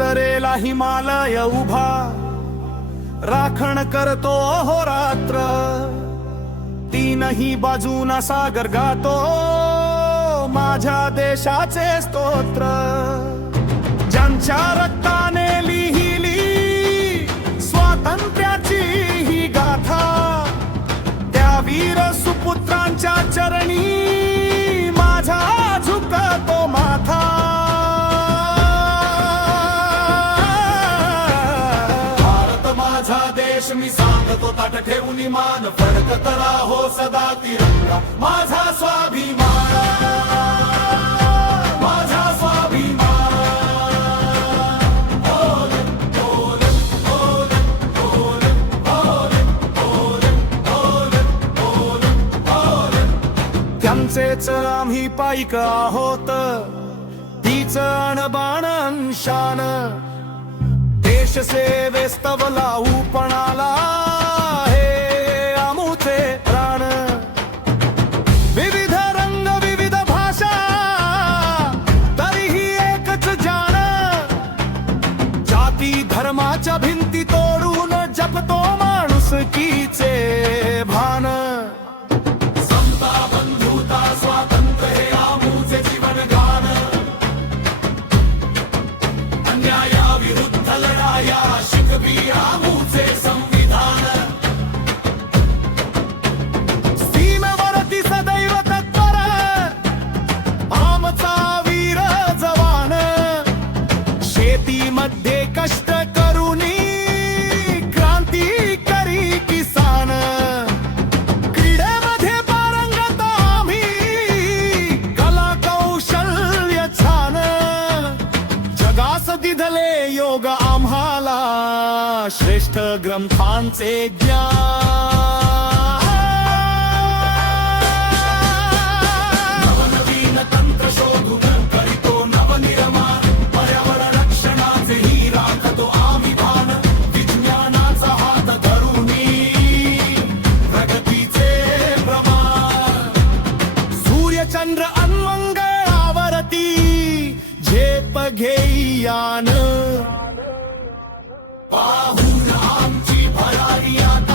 उत्तरेला हिमालय उभा. राखण करतो अहोरात्र. तीनही बाजूना सागर गातो. माझ्या देशाचे स्तोत्र. ज्यांच्या रक्ताने लिहिली स्वातंत्र्याची ही गाथा. त्या वीर सुपुत्रांच्या चरण मी सांगतो ताट ठेवून मान फडकत राहो सदा तिरंगा. माझा स्वाभिमान. माझा स्वाभिमान. त्यांचेच आम्ही पाईक आहोत. तीच अणबाण शान देश सेवेस्तव लावू पणाला हे आमुचे प्राण. विविध रंग विविध भाषा तरीही एकच जाण. जाती धर्माच्या भिंती तोडून जपतो माणूस कीचे. शेतीमध्ये कष्ट करूनी क्रांती करी किसान. क्रीडेमध्ये पारंगत आम्ही कला कौशल्य छान. जगास दिधले योग आम्हाला श्रेष्ठ ग्रंथांचे ज्ञान. झेप घेईयान पाहून आमची भरारी आता